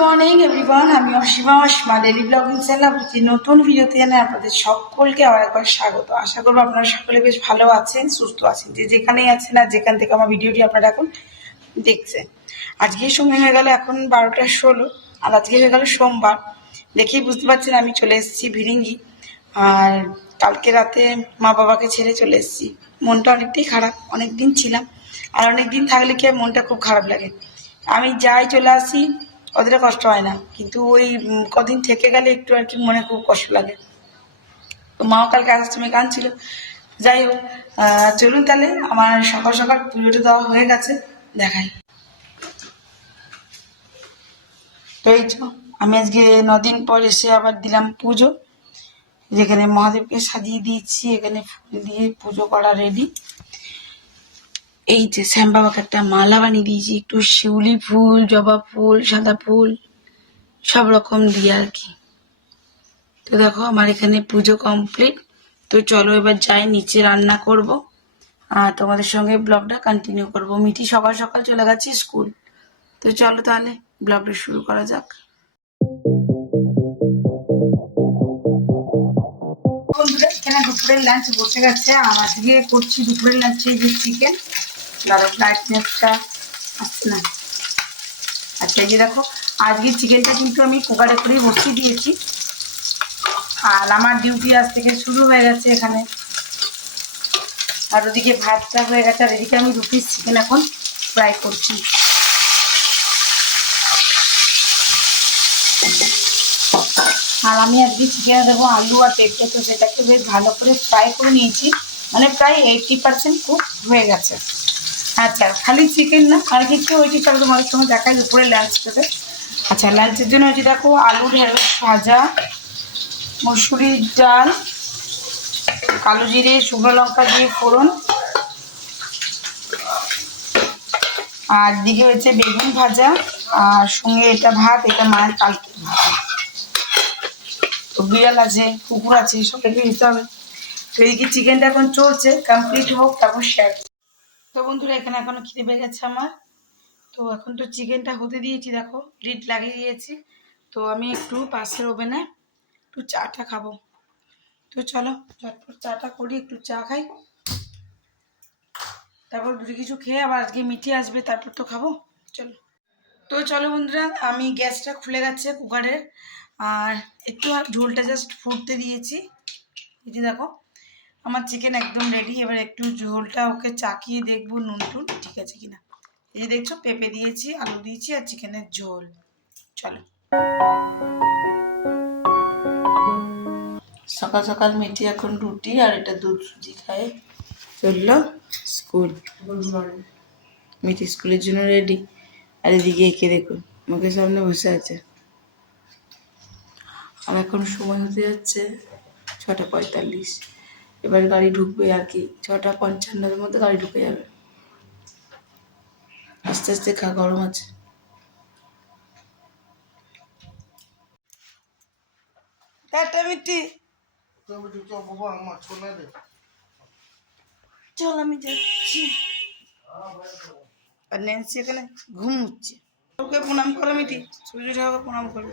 Morning everyone আমি Asima Asima daily blogging channel প্রতি নতুন ভিডিওতে জানাই আপনাদের সকলকে আবার একবার স্বাগত। আশা করব আপনারা সকলে বেশ ভালো আছেন, সুস্থ আছেন। যে যেখানেই আছেন আর যেখান থেকে আমার ভিডিওটি আপনারা এখন দেখছেন। আজকে সময় হয়ে গেল এখন বারোটা ষোলো, আর আজকে হয়ে গেল সোমবার। দেখেই বুঝতে পারছেন আমি চলে এসেছি ভিরিঙ্গি, আর কালকে রাতে মা বাবাকে ছেড়ে চলে এসেছি। মনটা অনেকটাই খারাপ অনেক দিন ছিলাম, আর অনেক দিন থাকলে কি মনটা খুব খারাপ লাগে? আমি যাই চলে আসি অতটা কষ্ট হয় না। কিন্তু ওই কদিন থেকে গেলে একটু আর কি মনে খুব কষ্ট লাগে। তো মাও কালকে সময় কাঁদছিল যাই হোক চলুন তাহলে, আমার সকাল সকাল পুজোটা দেওয়া হয়ে গেছে, দেখাই। তো এই তো আমি আজকে নদিন পর এসে আবার দিলাম পুজো। যেখানে মহাদেবকে সাজিয়ে দিয়েছি, এখানে ফুল দিয়ে পুজো করা রেডি এই যে শ্যাম বাবাকে একটা মালা বানিয়ে দিয়েছি, একটু শিউলি ফুল, জবা ফুল, সাদা ফুল, সব রকম দিয়ে আর কি। তো দেখো, আমার এখানে পুজো কমপ্লিট তো চলো এবার যাই, নিচে রান্না করব। আর তোমাদের সঙ্গে ব্লগটা কন্টিনিউ করব। মিটি সকাল সকাল চলে গেছি স্কুল তো চলো তাহলে ব্লগটা শুরু করা যাক। দুপুরের লাঞ্চ বসে গেছে। আর আজকে করছি দুপুরের লাঞ্চে যে চিকেন দাদা ব্রাইটনেসটা আসছে না? আচ্ছা যে দেখো, আজকে চিকেনটা কিন্তু আমি কুকারে করেই বসিয়ে দিয়েছি। আর আমার ডিউটি আজ থেকে শুরু হয়ে গেছে এখানে। আর ওদিকে ভাতটা হয়ে গেছে, আর এদিকে আমি পিস চিকেন এখন ফ্রাই করছি। আর আমি আজকে চিকেনে দেবো আলু আর পেঁপে, তো সেটাকে বেশ ভালো করে ফ্রাই করে নিয়েছি। মানে প্রায় এইটটি পার্সেন্ট কুক হয়ে গেছে। আচ্ছা খালি চিকেন না? আর কিছু ওইটি চলো তোমাদের সঙ্গে দেখাই দুপুরে লাঞ্চ করে আচ্ছা লাঞ্চের জন্য ওই যে দেখো আলু ঢেঁড়স ভাজা মসুরির ডাল, কালো জিরে, শুকনো লঙ্কা দিয়ে ফোড়ন। আর দিকে হচ্ছে বেগুন ভাজা, আর সঙ্গে এটা ভাত, এটা মায়ের কালকে ভাত। তো বিড়াল আছে, কুকুর আছে সবাইকে দিতে হবে। তো এদিকে চিকেনটা এখন চলছে কমপ্লিট হোক, তারপর শেয়ার তো বন্ধুরা, এখানে এখনও খিদে পেয়ে গেছে আমার। তো এখন তো চিকেনটা হতে দিয়েছি, দেখো লিড লাগিয়ে দিয়েছি। তো আমি একটু পাশের ওভেনে একটু চাটা খাব। তো চলো, ঝটপট চাটা করি, একটু চা খাই। তারপর দুটো কিছু খেয়ে আবার আজকে মিঠে আসবে, তারপর তো খাব। চলো। তো চলো বন্ধুরা, আমি গ্যাসটা খুলে গেছে কুকারের। আর একটু ঝোলটা জাস্ট ফুটতে দিয়েছি। এই দেখো আমার চিকেন একদম রেডি এবার একটু ঝোলটা ওকে চাকিয়ে দেখব নুন টুন, ঠিক আছে কিনা? এই যে দেখছ, পেঁপে দিয়েছি, আলু দিয়েছি আর চিকেনের ঝোল। চলো। সকাল সকাল মিঠি এখন রুটি আর এটা দুধ সুজি খায়। চলল স্কুল। মিঠি স্কুলের জন্য রেডি আর এদিকে এঁকে দেখুন, মুখের সামনে বসে আছে। আর এখন সময় হতে যাচ্ছে ছটা পঁয়তাল্লিশ। এবার গাড়ি ঢুকবে আর কি, ছটা পঞ্চান্নের মধ্যে গাড়ি ঢুকে যাবে। আস্তে আস্তে খা, গরম আছে। মিটি চল আমি যাচ্ছি। আর ন্যান্সি এখানে ঘুম হচ্ছে ওকে প্রণাম করো মিটি সূর্য ঠাকুরকে প্রণাম করো।